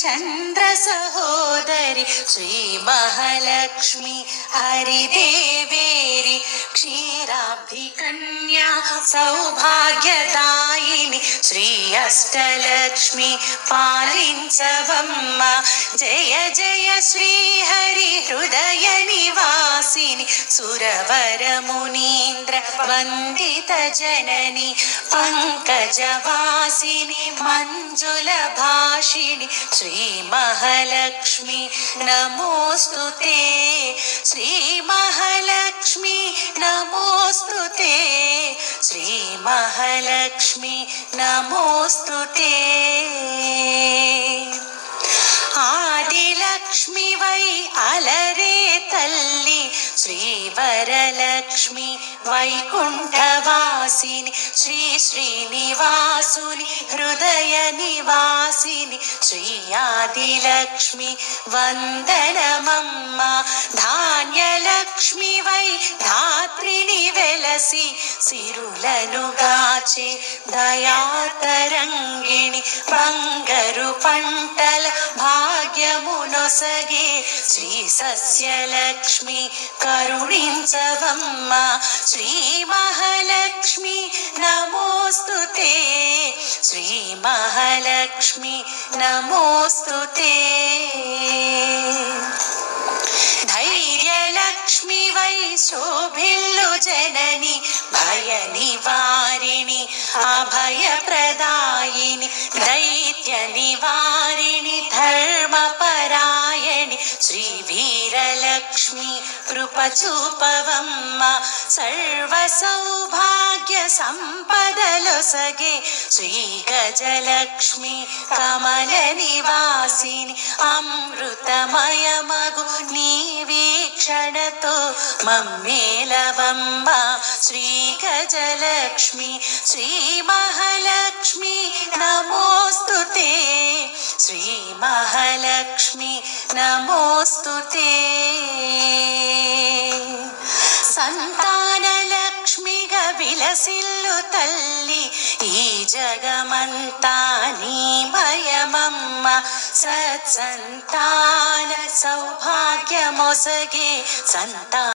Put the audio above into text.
చంద్ర సహోదరి శ్రీ మహాలక్ష్మి హరిదేవేరి క్షీరాబ్ధి కన్యా సౌభాగ్యదాయిని శ్రీ అష్టలక్ష్మి పాలించవమ్మ జయ జయ శ్రీ హరి హృదయ నివాసిని సురవర మునీంద్ర వందిత జనని పంకజవాసిని మంజుల భాషిణి శ్రీ మహాలక్ష్మి నమోస్తుతే శ్రీ మహాలక్ష్మి నమోస్తుతే శ్రీ మహాలక్ష్మి నమోస్తుతే ఆదిలక్ష్మి వై అలరే తల్లి శ్రీ వరలక్ష్మి వైకుంఠవాసిని శ్రీ శ్రీనివాసుని హృదయ నివాసిని శ్రీ ఆదిలక్ష్మి వందనమమ్మ ధాన్యలక్ష్మి వై ధాత్రిని వెలసి సిరులను గాచే దయాతరంగిణి బంగారు పంటల భాగ్యమునొసగే శ్రీ సస్యలక్ష్మి కరుణించవమ్మ శ్రీ మహాలక్ష్మి నమోస్తుతే శ్రీ మహాలక్ష్మి నమోస్తుతే ధైర్యలక్ష్మి వై శోభిల్లు జనని భయ నివారిణి అభయప్రదాయిని దైత్య నివారిణి ధర్మపరాయణి శ్రీ వీరలక్ష్మి కృపచూపవమ్మ సర్వ సౌభాగ్య సంపదలొసగే శ్రీ గజలక్ష్మి కమల నివాసిని అమృతమయమగు నీ వీక్షణతో మమ్మేలవమ్మ శ్రీ గజలక్ష్మి శ్రీ మహాలక్ష్మి నమోస్తుతే శ్రీ మహాలక్ష్మి నమోస్తుతే సంతానలక్ష్మిగా విలసిల్లు తల్లి ఈ జగమంతా నీమయమమ్మ సత్సంతాన సౌభాగ్యమొసగే సంతాన